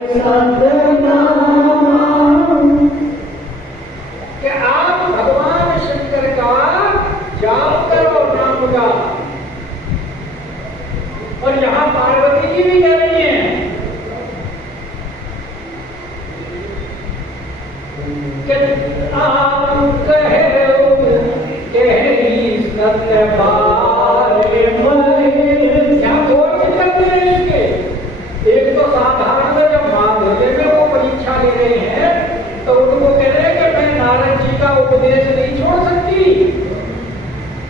कि आप भगवान शंकर का जाप करो नाम का। और यहां पार्वती जी भी कह रही हैं कि आप कहे सत्य बारे यहां दो विकल्प हैं इसके। एक तो साधारण में जब माधुर्य में वो परीक्षा ले रहे हैं तो उनको कह रहे हैं कि मैं नारद जी का उपदेश नहीं छोड़ सकती,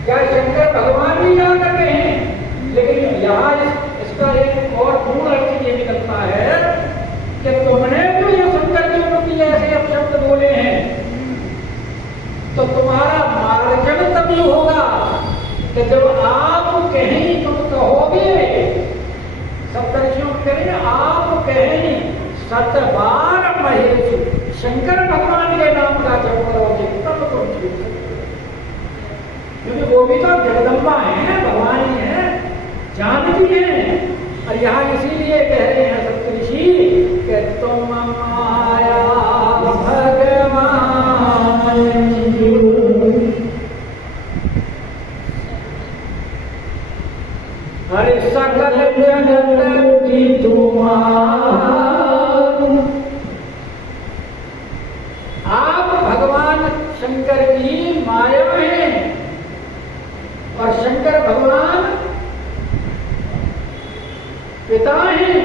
क्या शंकर भगवान भी याद करते हैं। लेकिन यहाँ इसका एक और पूर्ण अर्थ ये निकलता है कि तुमने तो ये शंकर के प्रति ऐसे अपशब्द बोले हैं तो तुम्हारा मार्जन तभी होगा कि जब आप कहीं तुम कहोगे, सप्तर्षियों को करेंगे आप कहें सतबार महेश शंकर भगवान के नाम का जप करोगे तब तुम जीत सकते, क्योंकि वो भी तो जगदम्बा है, भगवान ही है, जानती है। और यहाँ इसीलिए कह रहे हैं सप्तऋषि कि तुम माया भगवान अरे सकल जगत की आप भगवान शंकर की माया हैं और शंकर भगवान पिता हैं।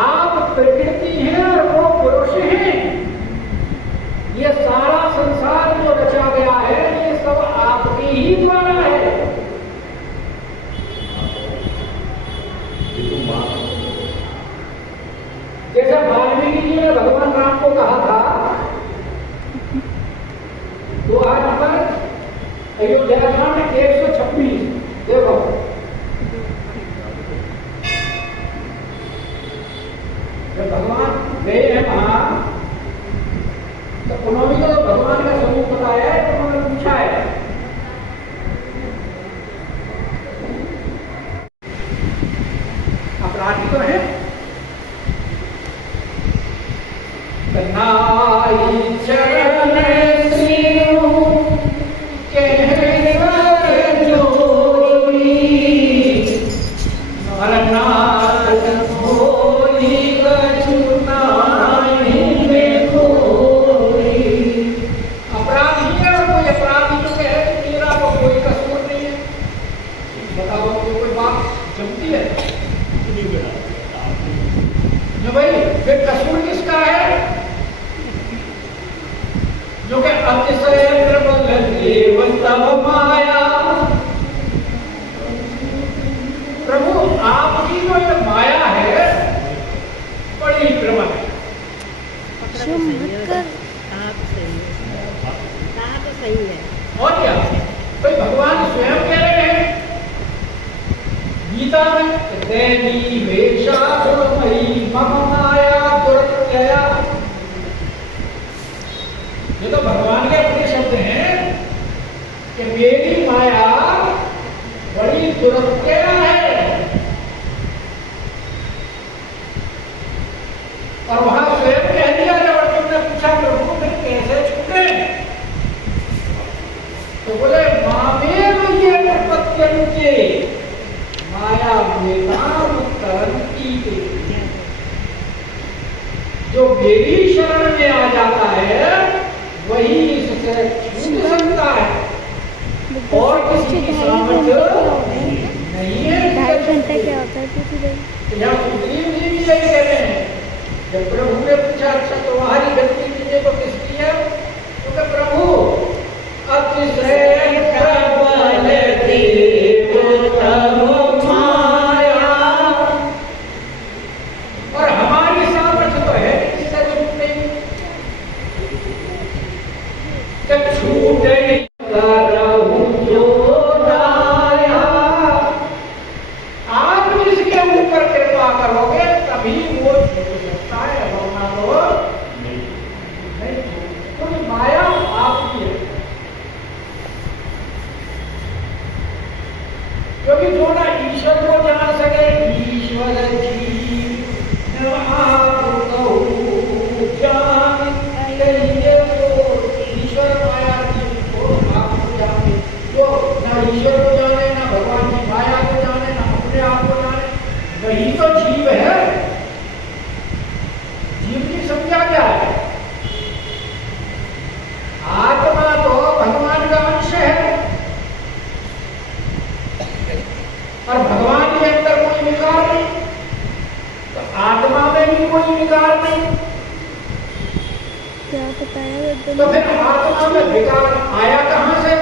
आप प्रकृति हैं और वो पुरुष हैं। ये सारा संसार जो रचा गया है ये सब आपके ही द्वारा है। जैसा वाल्मीकि जी ने भगवान राम को कहा था, तो आज पर अयोध्या कांड 126 देखो, जब भगवान गए हैं वहां तो उन्होंने तो भगवान का स्वरूप बताया है, तो उन्होंने पूछा है अपराधी तो है नाई चरण सिरु कहकर जोरी नरनाथ भोली कछुनाई में खोरी। अपराधी है और कोई अपराधी तो कहे कि मेरा वो कोई कसूर नहीं है, बताओ कोई बात जमती है जो भाई फिर कसूर किसका है? जो कि अतिशय प्रबल देव तब माया। प्रभु आपकी जो ये माया है बड़ी प्रबल है। सही है और क्या भाई भगवान स्वयं कह रहे हैं गीता में, दैवी वेशासुरमयी मम माया दुर्त्यया। ये तो भगवान के अपने शब्द हैं कि मेरी माया बड़ी दुर्त्यया है। और वहां स्वयं कह दिया जब अर्जुन ने पूछा प्रभु फिर कैसे छूटे, तो बोले मामेव ये प्रपत्यन्ते माया जो मेरी शरण में आ जाता है वही इससे छूट सकता है और किसी की सामर्थ्य नहीं है। 2.5 घंटे क्या होता है? यहाँ सुग्रीव जी भी यही कहते हैं, जब प्रभु ने पूछा अच्छा तुम्हारी गति कीजिए तो किसकी है, क्योंकि प्रभु अतिशय प्रबल देव तब माया। और हमारी सामर्थ्य तो है इससे छूट नहीं, छूट आप इसके ऊपर कृपा करोगे तभी वो छूट सकता है, वरना तो नहीं। तो माया आपकी है, क्योंकि जो ना ईश्वर को जान सके ईश्वर जी है, जीव की संज्ञा क्या है? आत्मा तो भगवान का अंश है और भगवान के अंदर कोई विकार नहीं, तो आत्मा में भी कोई विकार नहीं, क्या बताया? तो फिर आत्मा में विकार आया कहां से?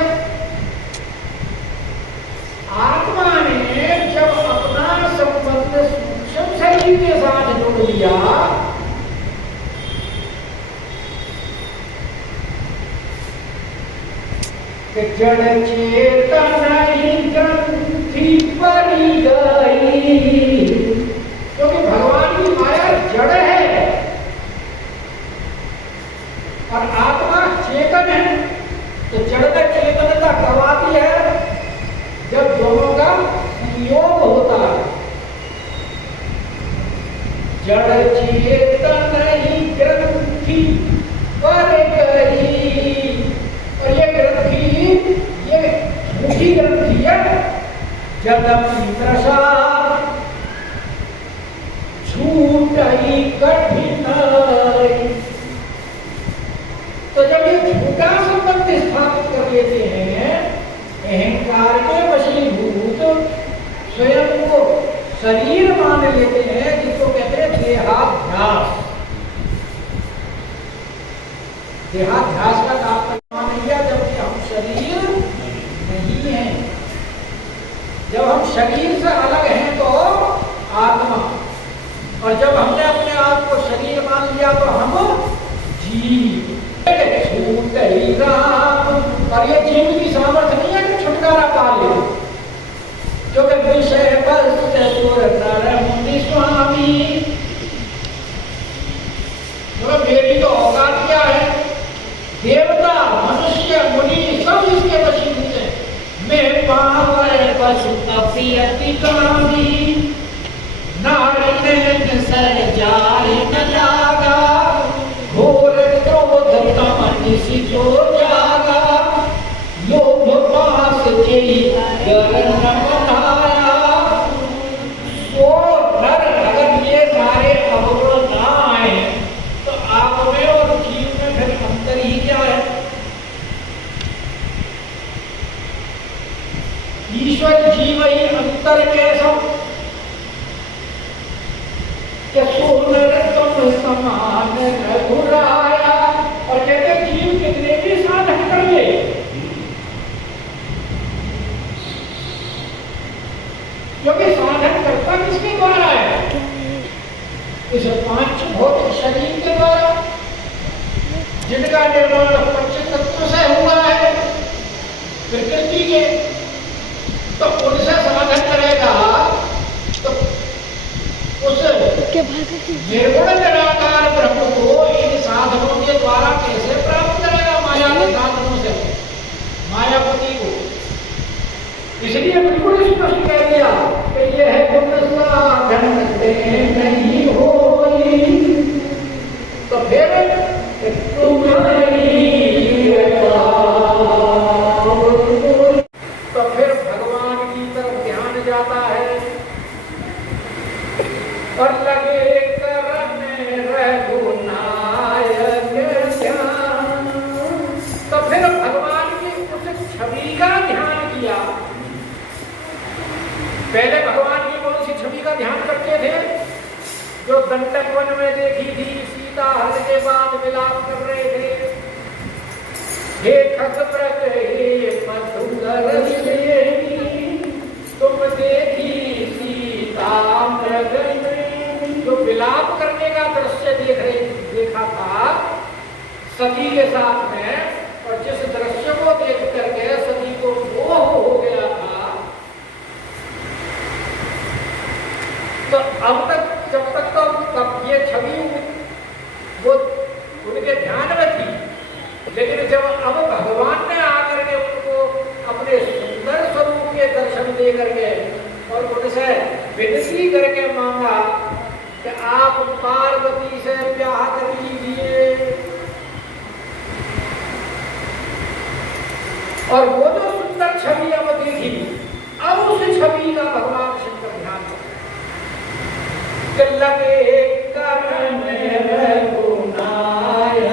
आत्मा ने जब अपना संबंध सूक्ष्म शरीर के साथ जोड़ दिया, कि जड़ चेतन ग्रंथि परी गई, क्योंकि भगवान की माया जड़ है और आत्मा चेतन है, तो जड़ में चेतनता कब आती है? जब दोनों का संयोग होता है। जड़ चेतन ग्रंथि पर गई, और ये ग्रंथि, ये मुखी ग्रंथि है। जदपि प्रसाद झूठी कठिनाई, तो जब ये झूठा संबंध स्थापित कर लेते हैं, अहंकार के वशीभूत स्वयं को शरीर मान लेते हैं, जिसको कहते हैं देहाध्यास। देहाध्यास का तात्पर्य मान लिया जबकि हम शरीर नहीं हैं। जब हम शरीर से अलग हैं तो आत्मा, और जब हमने अपने आप को शरीर मान लिया तो हम जीव। छूट ही राम, और ये जीव की सामर्थ्य नहीं है कि छुटकारा पा ले, क्योंकि विषय स्वामी, मेरी तो औकात क्या है? देवता मनुष्य मुनि सब इसके वशीभूत हैं। मैं पावर पशु अपि अति कामी, नारी ने सर जाए न लागा, घोर क्रोध तम निशि जो जागा, लोभ पास जेहि गगन बनाया। सो नर अगर ये सारे अवगुण ना आए तो आप में और जीव में फिर अंतर ही क्या है? ईश्वर जीव ही अंतर कैसा? कि सोनर तुम समान रघुराया, और कहते जीव कितने भी साधन कर ले, क्योंकि साधन करता किसके द्वारा है? इस पांच भौतिक शरीर के द्वारा, जिनका निर्माण पंच तत्व से हुआ है, प्रकृति के, तो उनसे साधन करेगा तो उस निर्गुण निराकार ब्रह्म को इन साधनों के द्वारा कैसे प्राप्त करेगा? माया के साधनों से, मायापति को। इसलिए बिल्कुल स्पष्ट कह दिया कि यह है गुण साधन नहीं होई, तो फिर भगवान की तरफ ध्यान जाता है और लगे करने रघुनायक ध्यान, तो फिर भगवान की उस छवि का ध्यान किया। पहले भगवान की कौन सी छवि का ध्यान करते थे? जो दंडक वन में देखी थी, सीता हरण के बाद विलाप कर रहे थे, हे खगव्रत हे मधुकर तुम देखी सीता मृग में, जो विलाप करने का दृश्य देखा था सती के साथ में, और जिस दृश्य को देख करके सती को मोह हो गया था, तो अब तक जब तक तो तब ये छवि वो उनके ध्यान में थी, लेकिन जब अब भगवान ने आकर के उनको अपने सुंदर स्वरूप के दर्शन दे करके और उनसे विनती करके मांगा कि आप पार्वती से ब्याह कर लीजिए, और वो जो सुंदर छवि अब देखी, अब उस छवि का भगवान शंकर ध्यान लगे करने रघुनायक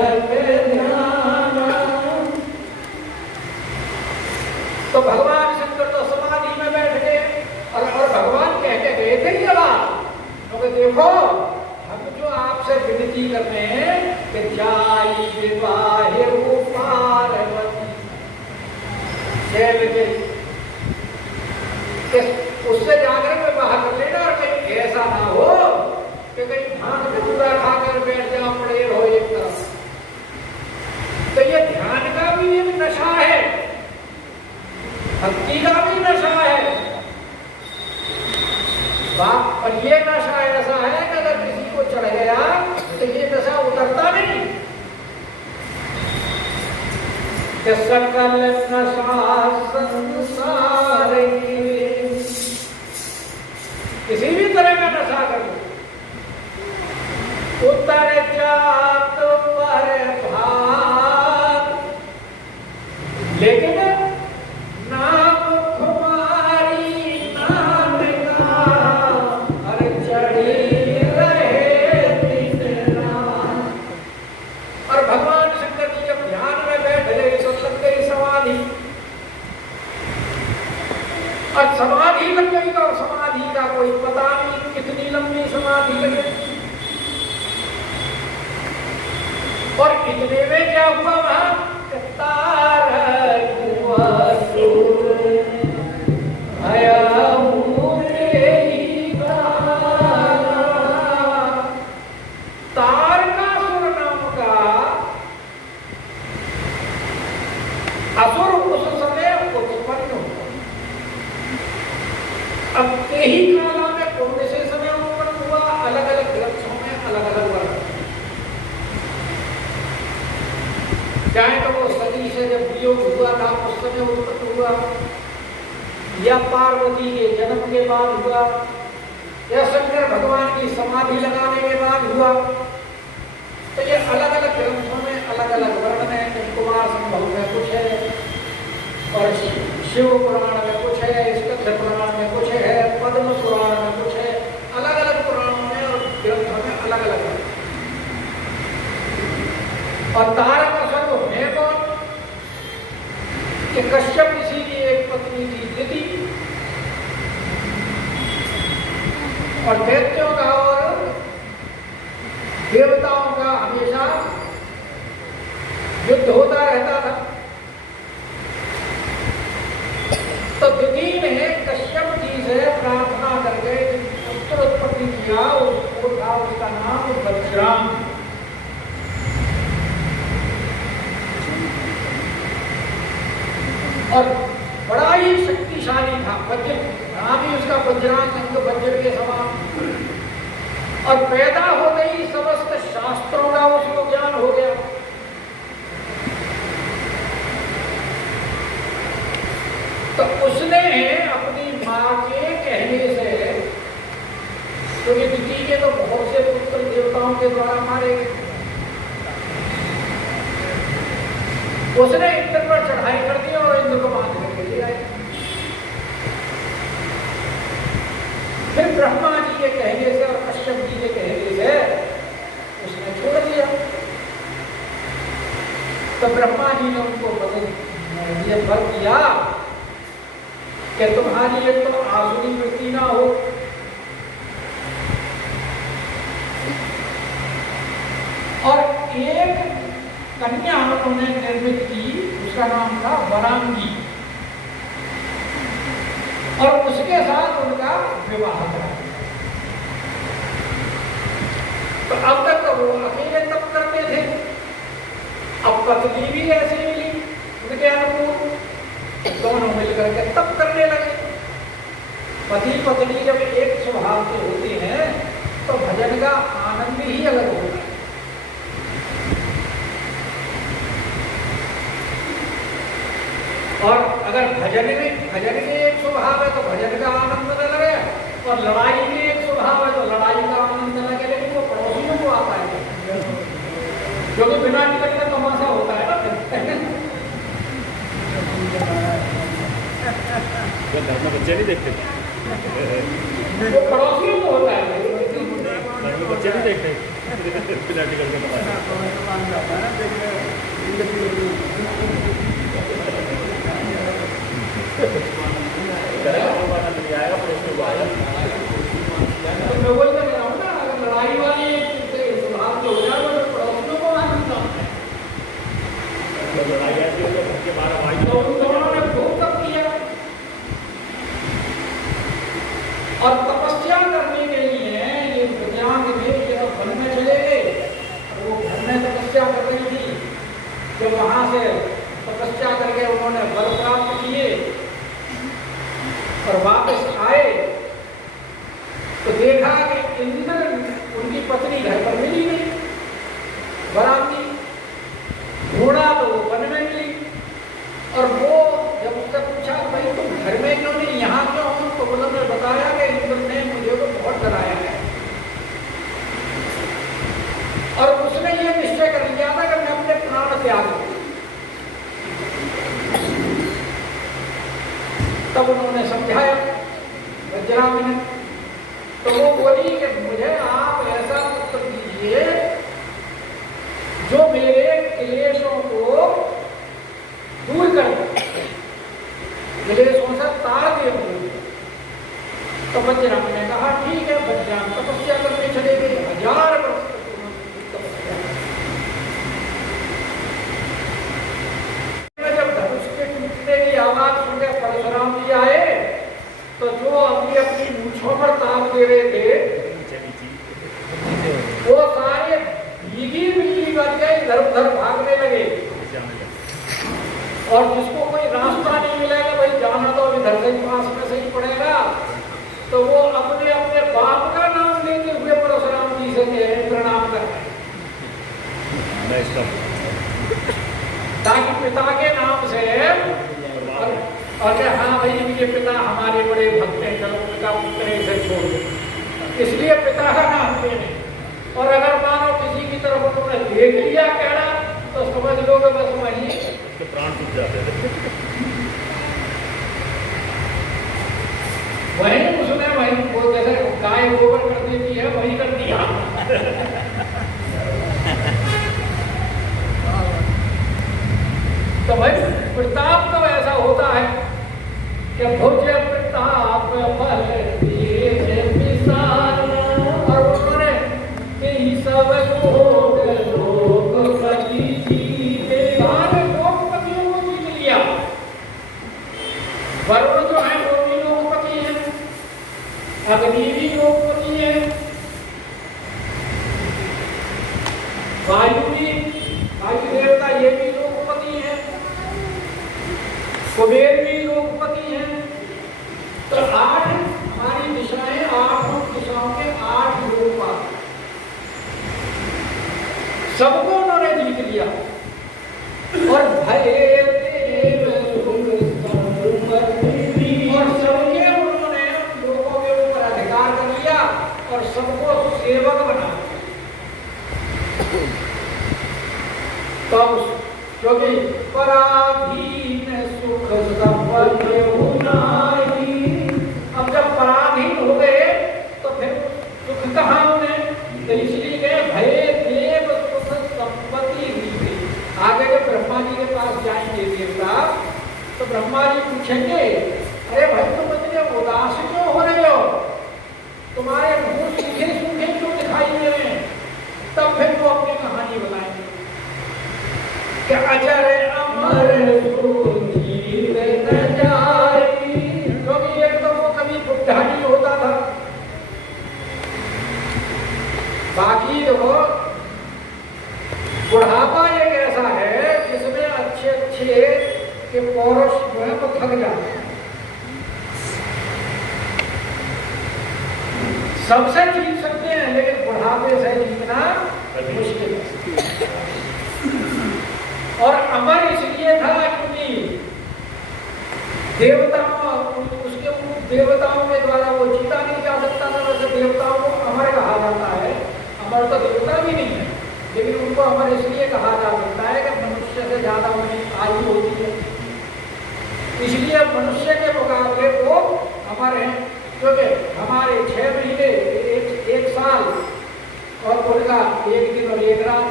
ध्यान। तो भगवान शंकर तो समाधि में बैठ गए और भगवान कह के गए थे ये बात, तो देखो हम जो आपसे विनती करते हैं कि जाई विवाहे पार्वती शैल के, उससे जाकर विवाह कर लेना, और कहीं ऐसा ना हो कि कहीं ध्यान पूरा खाकर बैठ जा पड़े रहो एक तरफ। तो ये ध्यान का भी एक नशा है, भक्ति का भी नशा है बाप। और ये नशा ऐसा है कि अगर किसी को चढ़ गया तो ये नशा उतरता नहीं। कि सकल नशा संसार की, किसी भी तरह का नशा कर लो, उतर जात पर भार, लेकिन नाम कुमारी नाम का हर चढ़ी रहे दिन रात। और भगवान शंकर जी जब ध्यान में बैठ गए तो लग गई समाधि, और समाधि लग गई तो समाधि का कोई पता नहीं कितनी लंबी समाधि लगे। और इतने में क्या हुआ वहां, तारकासुर नाम का असुर उस समय उत्पन्न हुआ। अब यही काला में कौन से समय उत्पन्न हुआ, अलग अलग ग्रंथों में अलग अलग वर्णन। चाहे तो वो सती से जब वियोग हुआ था उस समय उत्पन्न हुआ, या पार्वती के जन्म के बाद हुआ, या शंकर भगवान की समाधि लगाने के बाद हुआ। तो ये अलग अलग ग्रंथों में अलग अलग वर्णन है। कुमार संभव में कुछ है, और शिव पुराण में कुछ है, स्कंद पुराण में कुछ है, पद्म पुराण में कुछ है, अलग अलग पुराणों में और ग्रंथों में अलग अलग है। और तारकासुर है कौन, कि कश्यप ऋषि की एक पत्नी थी दिति, और दैत्यों का और देवताओं का हमेशा युद्ध होता रहता था। तो दिति ने कश्यप जी से प्रार्थना करके पुत्र उत्पत्ति किया, उसको था उसका नाम बलराम। और बड़ा ही शक्तिशाली था, वज्र नाम ही उसका वज्रांग, वज्र के समान। और पैदा होते ही समस्त शास्त्रों का उसको ज्ञान हो गया। तो उसने अपनी माँ के कहने से, क्योंकि दिति के तो बहुत से पुत्र देवताओं के द्वारा मारे गए, उसने इंद्र पर चढ़ाई कर दी और इंद्र को बांध करके ले आए। फिर ब्रह्मा जी के कहने से और कश्यप जी के कहने से उसने छोड़ दिया। तो ब्रह्मा जी ने उनको ये वर दिया कि तुम्हारी एक तो आसुरी वृत्ति ना हो, और एक कन्या उन्होंने निर्मित की, उसका नाम था वरांगी, और उसके साथ उनका विवाह करा। तो अब तक वो अकेले तप करते थे, अब पत्नी भी ऐसी मिली उनके अनुकूल, दोनों मिलकर के तप करने लगे। पति पत्नी जब एक स्वभाव के होते हैं तो भजन का आनंद ही अलग होता है। और अगर भजन में एक स्वभाव है तो भजन का आनंद न लगे, और लड़ाई में एक स्वभाव है तो लड़ाई का आनंद न लगे। लेकिन वो पड़ोसियों को आता है, क्योंकि बिना टिकट का तमाशा होता है ना। बच्चे नहीं देखते, वो पड़ोसियों को होता है। बच्चे भी देखते हैं फिलहाल का पता है आएगा पर उसमें वो आएगा तो मैं वही कह रहा हूँ ना, अगर लड़ाई वाली सुधार जो हो जाए तो पड़ोसियों को वहां मिलता है। लड़ाई आती है तो घर के बाहर आवाज तो उन दोनों ने खूब तप किया और तपस्या करने के लिए ये विज्ञान में ये तो वन में चले गए और वो घर में तपस्या कर रही थी। जब वहां से तपस्या करके उन्होंने बल प्राप्त किए और वापस आए तो देखा कि इंद्र उनकी पत्नी घर पर मिली नहीं, बराती ढूंढा तो वो वन में मिली और वो जब उससे पूछा भाई तुम घर में क्यों नहीं, यहाँ क्यों हो, तो उन्होंने बताया कि इंद्र ने मुझे को बहुत डराया है और उसने ये निश्चय कर लिया था कि मैं अपने प्राण त्याग दूं। तब उन्होंने समझाया वज्रामी ने, तो वो बोली कि मुझे आप ऐसा पुत्र दीजिए जो मेरे क्लेशों को दूर कर दे, क्लेशों से तार दे मुझे। तो वज्राम ने कहा ठीक है। वज्राम तपस्या करके चले गए 1000 वर्ष तक तपस्या। जब धनुष के टूटने की आवाज सुनकर परशुराम जी आए तो जो अपनी अपनी मूंछों पर ताप दे रहे थे वो सारे भीगी बिजली बन गए, इधर उधर भागने लगे और जिसको कोई रास्ता नहीं मिलेगा भाई जाना तो इधर से पास में से ही पड़ेगा, तो वो अपने अपने बाप का नाम लेते हुए परशुराम जी से प्रणाम कर रहे ताकि पिता के नाम से और हाँ भाई इनके पिता हमारे बड़े भक्त हैं, चलो उनका पुत्र इसे छोड़ दो, इसलिए पिता का नाम देने। और अगर मानो किसी की तरफ उन्होंने देख लिया कहना तो समझ लो कि बस वही प्राण टूट जाते हैं। वही उसने वही वो जैसे गाय गोबर कर देती है वही कर दिया। तो भाई प्रताप तो ऐसा होता है कि भोज्य प्रताप फल दिए विशाल, और उन्होंने यही सब लोकपति जीते, सारे लोकपतियों को जीत लिया। वरुण जो है वो भी लोकपति है, अग्नि भी लोकपति है, वायु भी, वायु देवता ये भी लोकपति है, कुबेर भी लोकपति है। तो 8 हमारी दिशाएं, 8 दिशाओं के 8 लोक सबको उन्होंने जीत लिया और भय और सबके उन्होंने लोगों के ऊपर अधिकार कर लिया और सबको सेवक बना दिया। तो क्योंकि पराधीन सुख संपन्न हुनाई, अब जब पराधीन हो गए तो फिर सुख कहाँ उन्हें, तो इसलिए गए भय देव सुख संपत्ति नीति। आगे जब ब्रह्मा जी के पास जाएंगे देवता तो ब्रह्मा जी पूछेंगे अरे भाई तुम इतने उदास क्यों हो रहे हो, तुम्हारे मुंह सूखे सूखे क्यों दिखाई दे रहे हैं। तब फिर वो अपनी कहानी बताएंगे कि अजर अमर जीत न जाए, क्योंकि एक तो वो कभी बुढ़ा नहीं होता था, बाकी देखो बुढ़ापा एक ऐसा है जिसमें अच्छे अच्छे के पौरुष जो है वो थक जाते हैं। सबसे जीत सकते हैं लेकिन बुढ़ापे से जीतना मुश्किल है। और अमर इसलिए था क्योंकि देवताओं उसके देवताओं के द्वारा वो जीता नहीं जा सकता था। वैसे देवताओं को अमर कहा जाता है, अमर तो देवता भी नहीं है लेकिन उनको अमर इसलिए कहा जा सकता है कि मनुष्य से ज्यादा उनकी आयु होती है, इसलिए मनुष्य के मुकाबले वो अमर हैं। क्योंकि हमारे 6 महीने 1 साल एक दिन और एक रात,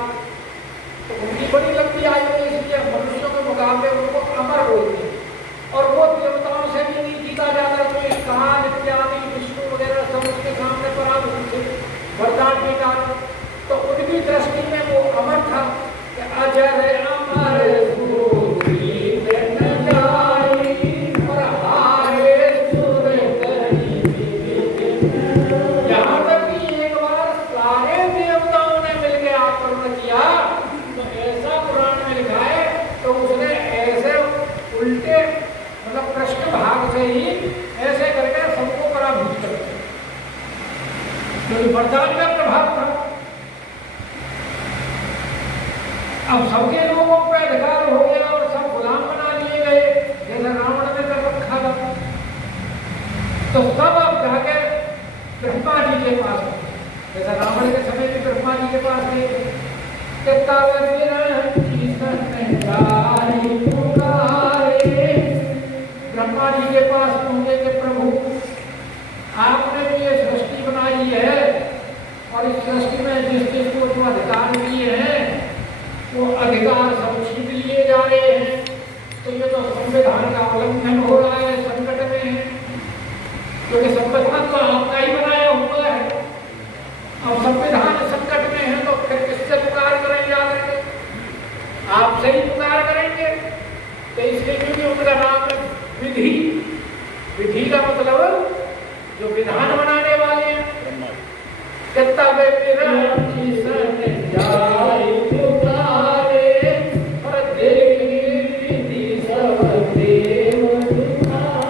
तो उनकी बड़ी लंबी आयु है, इसलिए मनुष्यों के मुकाबले उनको अमर बोलते हैं। और वो देवताओं से भी नहीं जीता जाता, तो इस काल इत्यादि विष्णु वगैरह सब उसके सामने पराभूत थे वरदान के कारण। तो उनकी दृष्टि में वो अमर था कि अजर अमर सूरीत न जाई और हारे सुर करी। यहाँ तक कि एक बार सारे देवताओं ने मिलकर आक्रमण किया, तो ऐसा पुराण में लिखा है, तो उसने ऐसे उल्टे मतलब पृष्ठ भाग से ही ऐसे करके सबको पराभूत कर दिया, क्योंकि वरदान का प्रभाव था। अब सबके लोगों पर अधिकार हो गया और सब गुलाम बना लिए गए, जैसा रावण ने कर रखा था। तो सब अब जाके ब्रह्मा जी के पास गए, जैसा रावण के समय भी ब्रह्मा जी के पास गए। ब्रह्मा जी के पास पहुंचे कि प्रभु, आपने भी ये सृष्टि बनाई है और इस सृष्टि में जिस जिसको जो अधिकार दिए हैं वो अधिकार सब छीन लिए जा रहे हैं, तो ये तो संविधान का उल्लंघन हो रहा है, संकट में है, क्योंकि संविधान तो आपका ही बनाया हुआ है। अब संविधान संकट में है तो फिर किससे पुकार करेंगे आगे? आपसे ही पुकार करेंगे। तो इसलिए क्योंकि उनका नाम है विधि, विधि का मतलब जो विधान बनाने वाले हैं।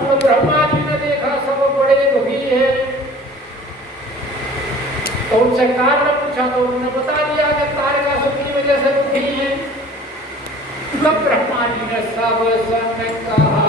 तो ब्रह्मा जी ने देखा सब बड़े दुखी है, तो उनसे कारण पूछा, तो उन्होंने बता दिया कि तारकासुर की वजह से दुखी है। तब ब्रह्मा जी ने सब सन कहा